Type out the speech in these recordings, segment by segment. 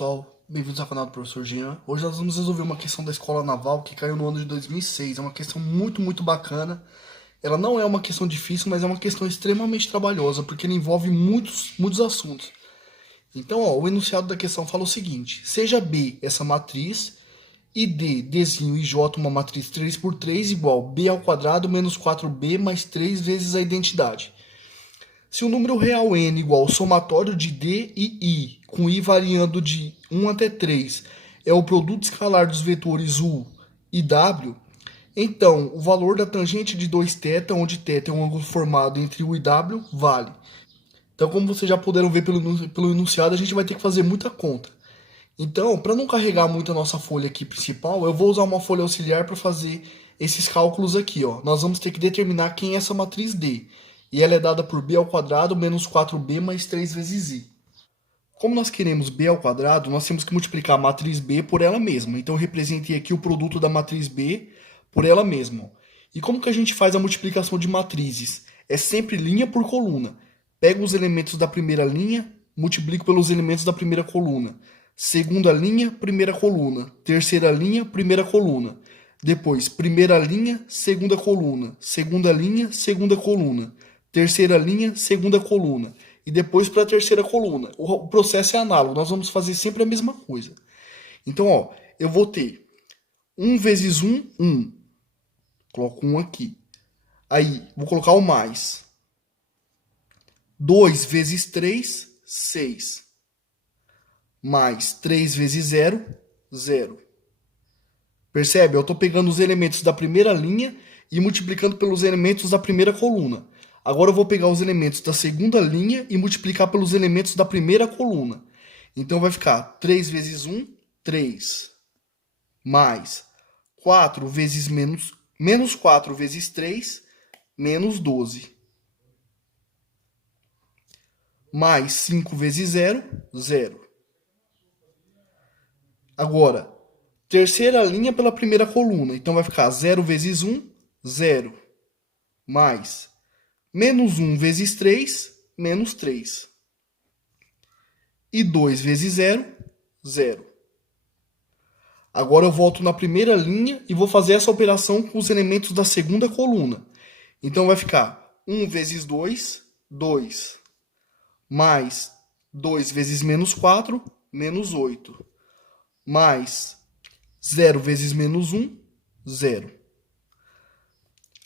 pessoal, bem-vindos ao canal do Professor Jean. Hoje nós vamos resolver uma questão da Escola Naval que caiu no ano de 2006. É uma questão muito bacana. Ela não é uma questão difícil, mas é uma questão extremamente trabalhosa, porque ela envolve muitos assuntos. Então, o enunciado da questão fala o seguinte: seja B essa matriz e Dzinho e J uma matriz 3 por 3 igual B ao quadrado menos 4B mais 3 vezes a identidade. Se o número real n igual ao somatório de D e I, com I variando de 1 até 3, é o produto escalar dos vetores U e W, então o valor da tangente de 2θ, onde θ é um ângulo formado entre U e W, vale. Então, como vocês já puderam ver pelo enunciado, a gente vai ter que fazer muita conta. Então, para não carregar muito a nossa folha aqui principal, eu vou usar uma folha auxiliar para fazer esses cálculos aqui. Nós vamos ter que determinar quem é essa matriz D. E ela é dada por B ao quadrado menos 4B mais 3 vezes I. Como nós queremos B ao quadrado, nós temos que multiplicar a matriz B por ela mesma. Então, eu representei aqui o produto da matriz B por ela mesma. E como que a gente faz a multiplicação de matrizes? É sempre linha por coluna. Pego os elementos da primeira linha, multiplico pelos elementos da primeira coluna. Segunda linha, primeira coluna. Terceira linha, primeira coluna. Depois, primeira linha, segunda coluna. Segunda linha, segunda coluna. Terceira linha, segunda coluna. E depois para a terceira coluna. O processo é análogo, nós vamos fazer sempre a mesma coisa. Então, eu vou ter 1 vezes 1, 1. Coloco 1 aqui. Aí, vou colocar o mais. 2 vezes 3, 6. Mais 3 vezes 0, 0. Percebe? Eu estou pegando os elementos da primeira linha e multiplicando pelos elementos da primeira coluna. Agora eu vou pegar os elementos da segunda linha e multiplicar pelos elementos da primeira coluna. Então vai ficar 3 vezes 1, 3. Mais 4 vezes menos 4 vezes 3, menos 12. Mais 5 vezes 0, 0. Agora, terceira linha pela primeira coluna. Então vai ficar 0 vezes 1, 0. Mais menos 1 vezes 3, menos 3. E 2 vezes 0, 0. Agora eu volto na primeira linha e vou fazer essa operação com os elementos da segunda coluna. Então vai ficar 1 vezes 2, 2. Mais 2 vezes menos 4, menos 8. Mais 0 vezes menos 1, 0.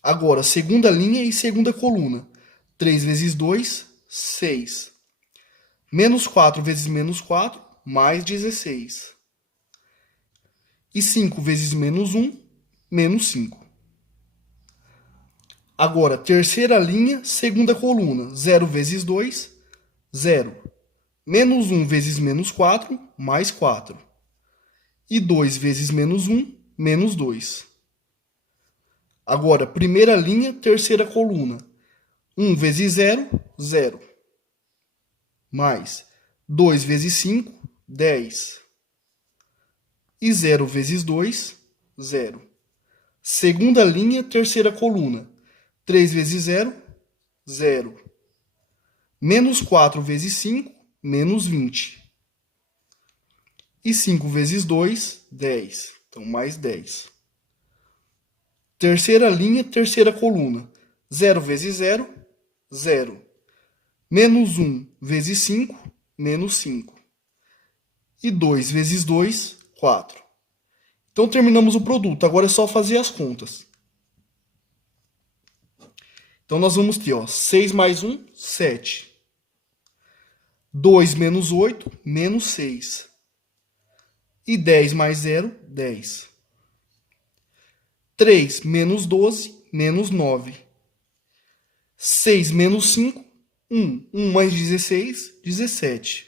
Agora, segunda linha e segunda coluna. 3 vezes 2, 6. Menos 4 vezes menos 4, mais 16. E 5 vezes menos 1, menos 5. Agora, terceira linha, segunda coluna. 0 vezes 2, 0. Menos 1 vezes menos 4, mais 4. E 2 vezes menos 1, menos 2. Agora, primeira linha, terceira coluna. 1 vezes 0, 0. Mais 2 vezes 5, 10. E 0 vezes 2, 0. Segunda linha, terceira coluna. 3 vezes 0, 0. Menos 4 vezes 5, menos 20. E 5 vezes 2, 10. Então, mais 10. Terceira linha, terceira coluna. 0 vezes 0, 0. Menos 1 vezes 5, menos 5. E 2 vezes 2, 4. Então, terminamos o produto. Agora é só fazer as contas. Então, nós vamos ter 6 mais 1, 7. 2 menos 8, menos 6. E 10 mais 0, 10. 3 menos 12, menos 9. 6 menos 5, 1. 1 mais 16, 17.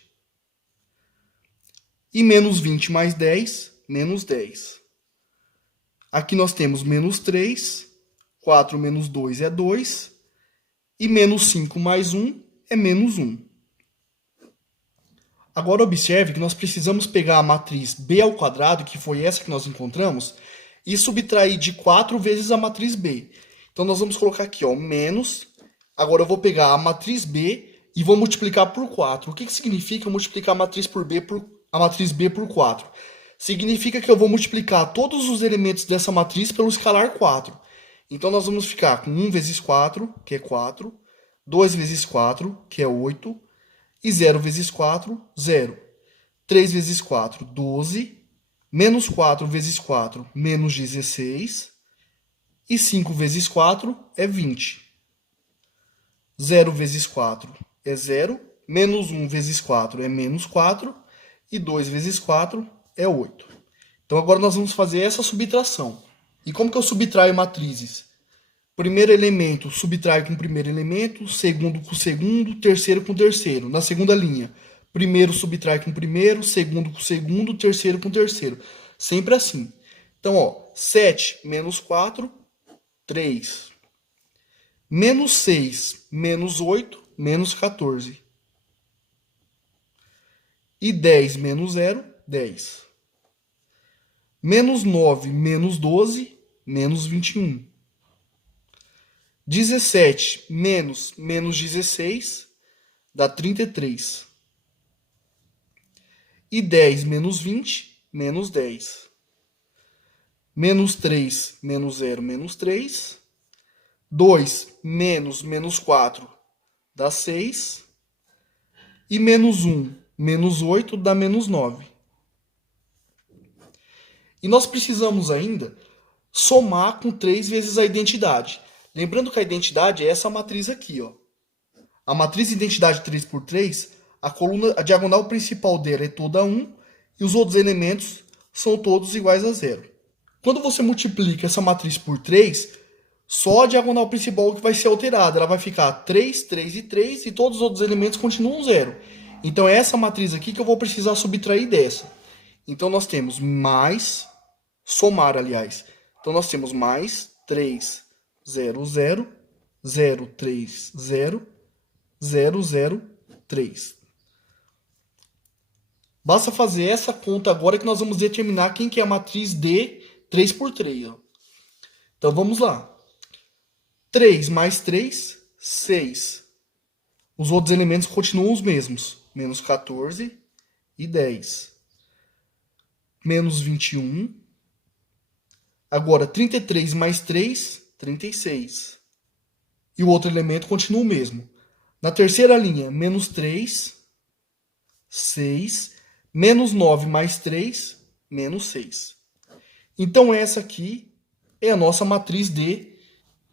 E menos 20 mais 10, menos 10. Aqui nós temos menos 3. 4 menos 2 é 2. E menos 5 mais 1 é menos 1. Agora observe que nós precisamos pegar a matriz B ao quadrado, que foi essa que nós encontramos, e subtrair de 4 vezes a matriz B. Então nós vamos colocar aqui, menos. Agora eu vou pegar a matriz B e vou multiplicar por 4. O que significa multiplicar a matriz por B por a matriz B por 4. Significa que eu vou multiplicar todos os elementos dessa matriz pelo escalar 4. Então, nós vamos ficar com 1 vezes 4, que é 4, 2 vezes 4, que é 8, e 0 vezes 4, 0. 3 vezes 4, 12, menos 4 vezes 4, menos 16, e 5 vezes 4 é 20. 0 vezes 4 é 0, menos 1 vezes 4 é menos 4, e 2 vezes 4 é 8. Então agora nós vamos fazer essa subtração. E como que eu subtraio matrizes? Primeiro elemento subtrai com o primeiro elemento, segundo com o segundo, terceiro com o terceiro. Na segunda linha, primeiro subtrai com o primeiro, segundo com o segundo, terceiro com o terceiro. Sempre assim. Então, ó, 7 menos 4, 3. Menos 6, menos 8, menos 14. E 10 menos 0, 10. Menos 9, menos 12, menos 21. 17 menos 16 dá 33. E 10 menos 20, menos 10. Menos 3, menos 0, menos 3. 2 menos 4 dá 6. E menos 1, menos 8 dá menos 9. E nós precisamos ainda somar com 3 vezes a identidade. Lembrando que a identidade é essa matriz aqui, ó. A matriz identidade 3 por 3, a diagonal principal dela é toda 1 e os outros elementos são todos iguais a 0. Quando você multiplica essa matriz por 3, só a diagonal principal que vai ser alterada. Ela vai ficar 3, 3 e 3 e todos os outros elementos continuam 0. Então é essa matriz aqui que eu vou precisar subtrair dessa. Então nós temos mais, somar aliás. Então nós temos mais 3, 0, 0, 0, 3, 0, 0, 0, 3. Basta fazer essa conta agora que nós vamos determinar quem que é a matriz D 3 por 3. Ó. Então vamos lá. 3 mais 3, 6. Os outros elementos continuam os mesmos. Menos 14 e 10. Menos 21. Agora, 33 mais 3, 36. E o outro elemento continua o mesmo. Na terceira linha, menos 3, 6. Menos 9 mais 3, menos 6. Então, essa aqui é a nossa matriz D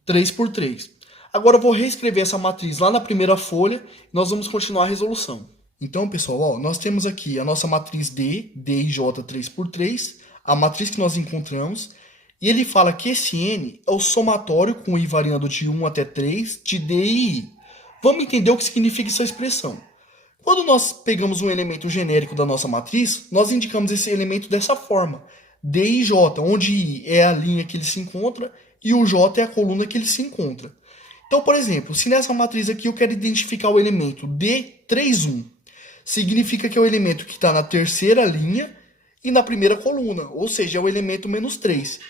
3 por 3. Agora, eu vou reescrever essa matriz lá na primeira folha e nós vamos continuar a resolução. Então, pessoal, ó, nós temos aqui a nossa matriz D, D e J 3 por 3, a matriz que nós encontramos, e ele fala que esse N é o somatório com I variando de 1 até 3 de D e I. Vamos entender o que significa essa expressão. Quando nós pegamos um elemento genérico da nossa matriz, nós indicamos esse elemento dessa forma. D e J, onde I é a linha que ele se encontra e o J é a coluna que ele se encontra. Então, por exemplo, se nessa matriz aqui eu quero identificar o elemento D31, significa que é o elemento que está na terceira linha e na primeira coluna, ou seja, é o elemento menos 3.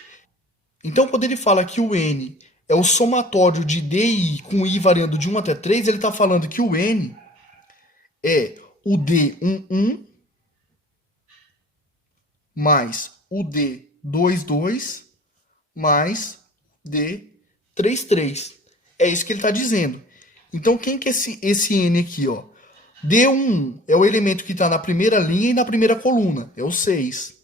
Então, quando ele fala que o N é o somatório de D e I com I variando de 1 até 3, ele está falando que o N é o D11 mais o D22 mais D33. É isso que ele está dizendo. Então, quem que é esse N aqui? Ó? D11 é o elemento que está na primeira linha e na primeira coluna. É o 6.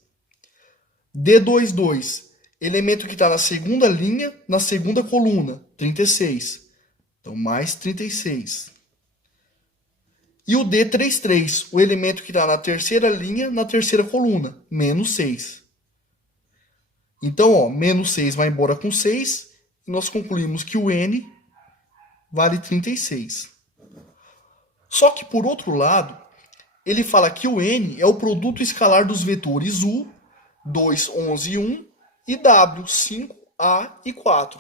D22, elemento que está na segunda linha, na segunda coluna. 36. Então, mais 36. E o D33, o elemento que está na terceira linha, na terceira coluna, menos 6. Então, ó, menos 6 vai embora com 6, e nós concluímos que o N vale 36. Só que, por outro lado, ele fala que o N é o produto escalar dos vetores U, 2, 11 e 1, e W, 5, A e 4.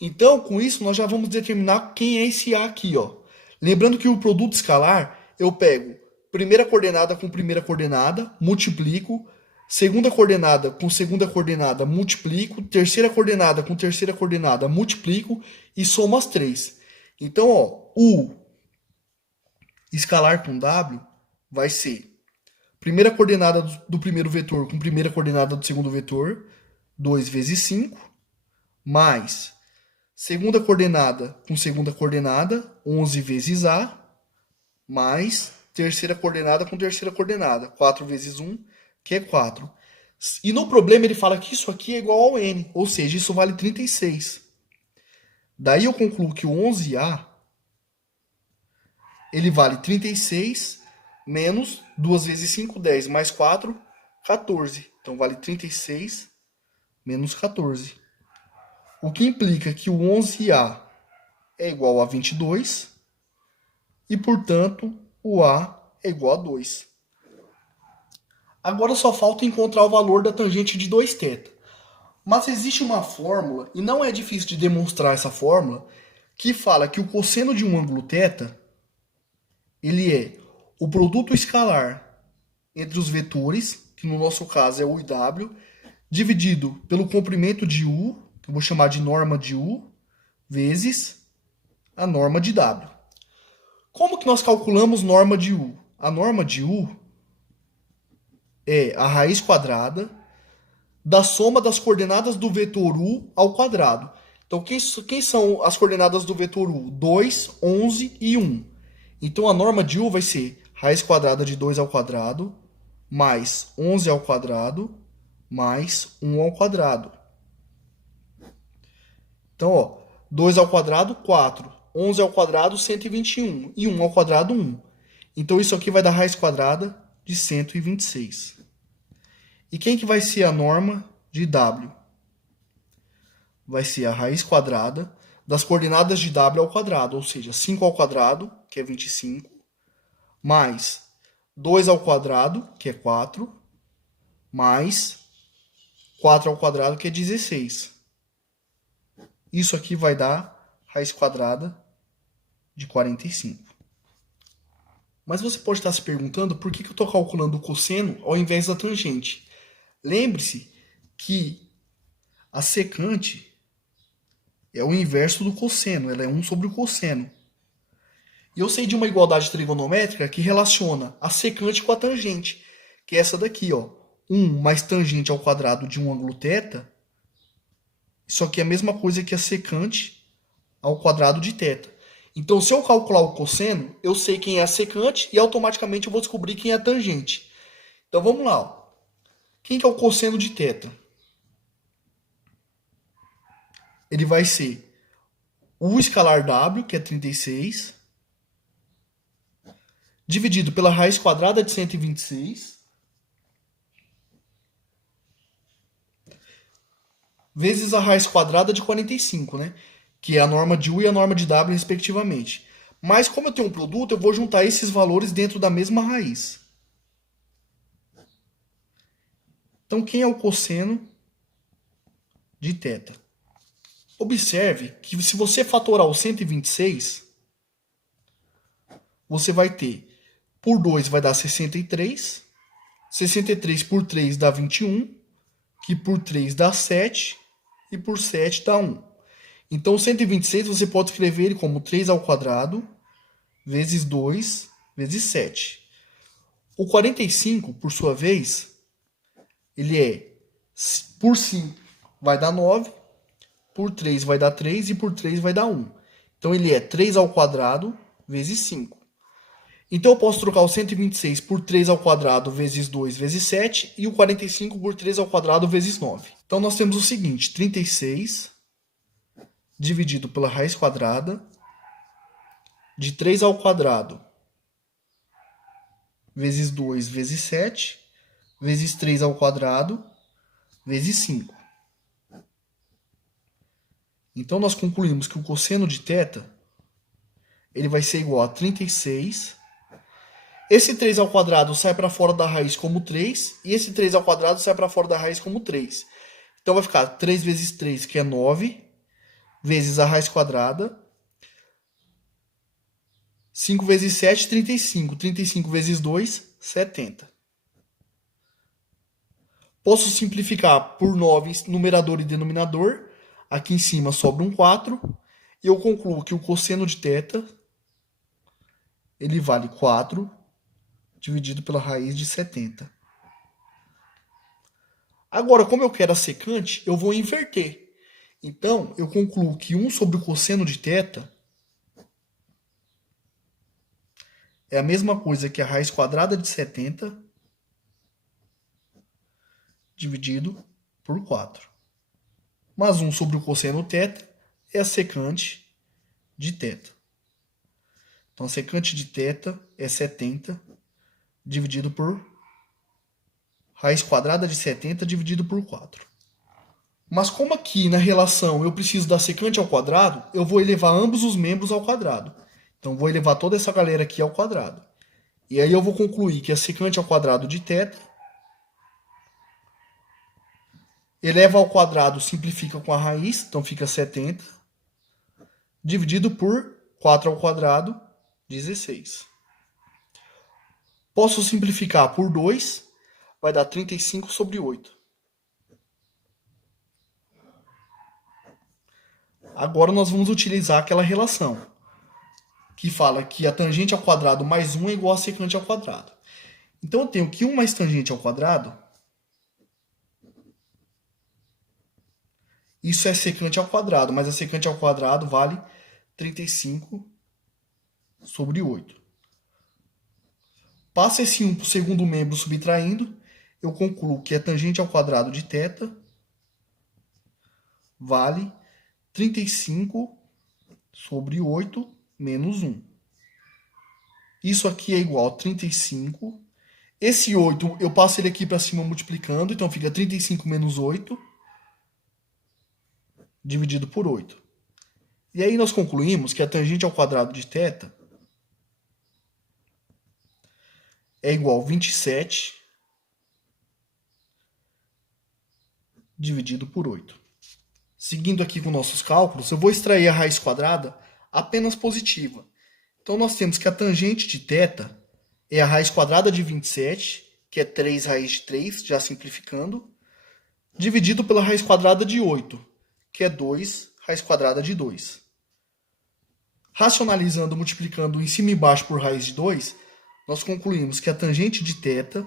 Então, com isso, nós já vamos determinar quem é esse A aqui, ó. Lembrando que o produto escalar, eu pego primeira coordenada com primeira coordenada, multiplico, segunda coordenada com segunda coordenada, multiplico, terceira coordenada com terceira coordenada, multiplico e somo as 3. Então, ó, U escalar com W vai ser Primeira coordenada do primeiro vetor com primeira coordenada do segundo vetor, 2 vezes 5, mais segunda coordenada com segunda coordenada, 11 vezes A, mais terceira coordenada com terceira coordenada, 4 vezes 1, que é 4. E no problema ele fala que isso aqui é igual ao n, ou seja, isso vale 36. Daí eu concluo que o 11A ele vale 36 menos 2 vezes 5, 10, mais 4, 14. Então vale 36 menos 14. O que implica que o 11A é igual a 22 e, portanto, o A é igual a 2. Agora só falta encontrar o valor da tangente de 2θ. Mas existe uma fórmula, e não é difícil de demonstrar essa fórmula, que fala que o cosseno de um ângulo θ ele é o produto escalar entre os vetores, que no nosso caso é U e W, dividido pelo comprimento de U, que eu vou chamar de norma de U, vezes a norma de W. Como que nós calculamos norma de U? A norma de U é a raiz quadrada da soma das coordenadas do vetor U ao quadrado. Então, quem são as coordenadas do vetor U? 2, 11 e 1. Então, a norma de U vai ser raiz quadrada de 2 ao quadrado, mais 11 ao quadrado, mais 1 ao quadrado. Então, ó, 2 ao quadrado, 4. 11 ao quadrado, 121. E 1 ao quadrado, 1. Então, isso aqui vai dar raiz quadrada de 126. E quem que vai ser a norma de W? Vai ser a raiz quadrada das coordenadas de W ao quadrado, ou seja, 5 ao quadrado, que é 25, mais 2 ao quadrado, que é 4, mais 4 ao quadrado, que é 16. Isso aqui vai dar raiz quadrada de 45. Mas você pode estar se perguntando por que eu estou calculando o cosseno ao invés da tangente. Lembre-se que a secante é o inverso do cosseno, ela é 1 sobre o cosseno. E eu sei de uma igualdade trigonométrica que relaciona a secante com a tangente, que é essa daqui, ó. 1 mais tangente ao quadrado de um ângulo θ. Isso aqui é a mesma coisa que a secante ao quadrado de θ. Então, se eu calcular o cosseno, eu sei quem é a secante e automaticamente eu vou descobrir quem é a tangente. Então, vamos lá. Ó. Quem que é o cosseno de θ? Ele vai ser o escalar W, que é 36, dividido pela raiz quadrada de 126, vezes a raiz quadrada de 45, né? Que é a norma de U e a norma de W, respectivamente. Mas como eu tenho um produto, eu vou juntar esses valores dentro da mesma raiz. Então, quem é o cosseno de θ? Observe que se você fatorar o 126, você vai ter, por 2 vai dar 63, 63 por 3 dá 21, que por 3 dá 7, e por 7 dá 1. Então, 126 você pode escrever ele como 3 ao quadrado, vezes 2, vezes 7. O 45, por sua vez, ele é, por 5 vai dar 9, por 3 vai dar 3 e por 3 vai dar 1. Então, ele é 3 ao quadrado vezes 5. Então, eu posso trocar o 126 por 3 ao quadrado vezes 2 vezes 7 e o 45 por 3 ao quadrado vezes 9. Então, nós temos o seguinte, 36 dividido pela raiz quadrada de 3 ao quadrado vezes 2 vezes 7 vezes 3 ao quadrado vezes 5. Então, nós concluímos que o cosseno de θ ele vai ser igual a 36. Esse 3 ao quadrado sai para fora da raiz como 3. E esse 3 ao quadrado sai para fora da raiz como 3. Então, vai ficar 3 vezes 3, que é 9, vezes a raiz quadrada. 5 vezes 7, 35. 35 vezes 2, 70. Posso simplificar por 9, numerador e denominador. Aqui em cima sobra um 4. E eu concluo que o cosseno de θ ele vale 4 dividido pela raiz de 70. Agora, como eu quero a secante, eu vou inverter. Então, eu concluo que 1 sobre o cosseno de θ é a mesma coisa que a raiz quadrada de 70 dividido por 4. Mas 1 sobre o cosseno θ é a secante de θ. Então, a secante de θ é 70 dividido por raiz quadrada de 70 dividido por 4. Mas como aqui na relação eu preciso da secante ao quadrado, eu vou elevar ambos os membros ao quadrado. Então, vou elevar toda essa galera aqui ao quadrado. E aí eu vou concluir que a secante ao quadrado de θ eleva ao quadrado, simplifica com a raiz, então fica 70, dividido por 4 ao quadrado, 16. Posso simplificar por 2, vai dar 35 sobre 8. Agora nós vamos utilizar aquela relação que fala que a tangente ao quadrado mais 1 é igual a secante ao quadrado. Então eu tenho que 1 mais tangente ao quadrado, isso é secante ao quadrado, mas a secante ao quadrado vale 35 sobre 8. Passa esse 1 para o segundo membro subtraindo, eu concluo que a tangente ao quadrado de θ vale 35 sobre 8 menos 1. Isso aqui é igual a 35. Esse 8, eu passo ele aqui para cima multiplicando, então fica 35 menos 8 dividido por 8. E aí nós concluímos que a tangente ao quadrado de θ é igual a 27 dividido por 8. Seguindo aqui com nossos cálculos, eu vou extrair a raiz quadrada apenas positiva. Então nós temos que a tangente de θ é a raiz quadrada de 27, que é 3 raiz de 3, já simplificando, dividido pela raiz quadrada de 8, que é 2 raiz quadrada de 2. Racionalizando, multiplicando em cima e embaixo por raiz de 2, nós concluímos que a tangente de θ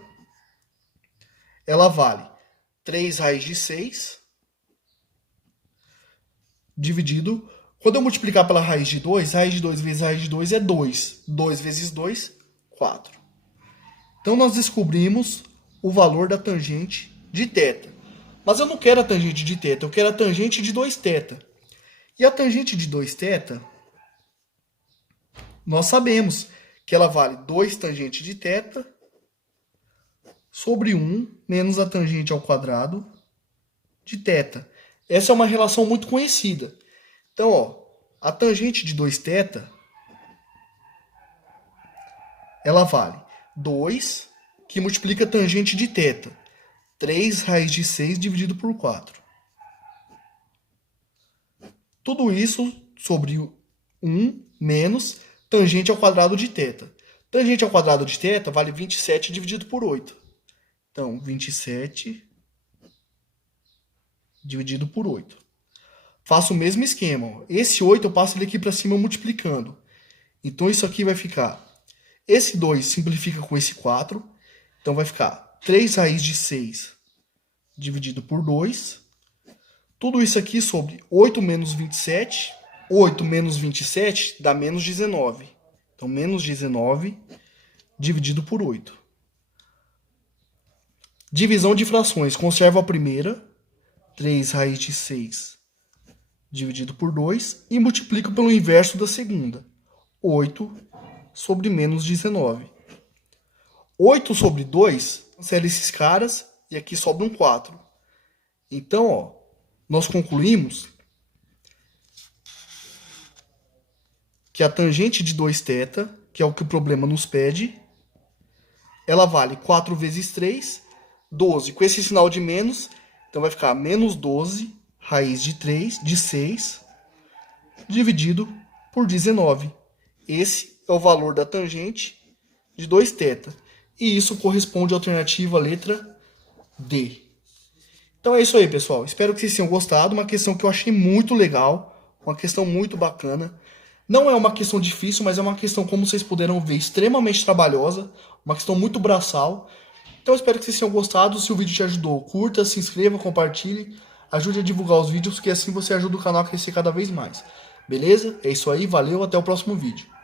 ela vale 3 raiz de 6 dividido... Quando eu multiplicar pela raiz de 2 vezes raiz de 2 é 2. 2 vezes 2, 4. Então nós descobrimos o valor da tangente de θ. Mas eu não quero a tangente de θ, eu quero a tangente de 2θ. E a tangente de 2θ, nós sabemos que ela vale 2 tangente de θ sobre 1 menos a tangente ao quadrado de θ. Essa é uma relação muito conhecida. Então, ó, a tangente de 2θ, ela vale 2, que multiplica a tangente de θ. 3 raiz de 6 dividido por 4. Tudo isso sobre 1 menos tangente ao quadrado de θ. Tangente ao quadrado de θ vale 27 dividido por 8. Então, 27 dividido por 8. Faço o mesmo esquema. Esse 8 eu passo ele aqui para cima multiplicando. Então isso aqui vai ficar... Esse 2 simplifica com esse 4. Então vai ficar 3 raiz de 6 dividido por 2. Tudo isso aqui sobre 8 menos 27. 8 menos 27 dá menos 19. Então menos 19 dividido por 8. Divisão de frações. Conservo a primeira. 3 raiz de 6 dividido por 2 e multiplico pelo inverso da segunda. 8 sobre menos 19. 8 sobre 2, cancela esses caras e aqui sobra um 4. Então, ó, nós concluímos que a tangente de 2θ, que é o que o problema nos pede, ela vale 4 vezes 3, 12. Com esse sinal de menos, então vai ficar menos 12 raiz de 3, de 6, dividido por 19. Esse é o valor da tangente de 2θ. E isso corresponde à alternativa letra D. Então é isso aí, pessoal. Espero que vocês tenham gostado. Uma questão que eu achei muito legal. Uma questão muito bacana. Não é uma questão difícil, mas é uma questão, como vocês puderam ver, extremamente trabalhosa, uma questão muito braçal. Então eu espero que vocês tenham gostado. Se o vídeo te ajudou, curta, se inscreva, compartilhe, ajude a divulgar os vídeos, porque assim você ajuda o canal a crescer cada vez mais. Beleza? É isso aí, valeu, até o próximo vídeo.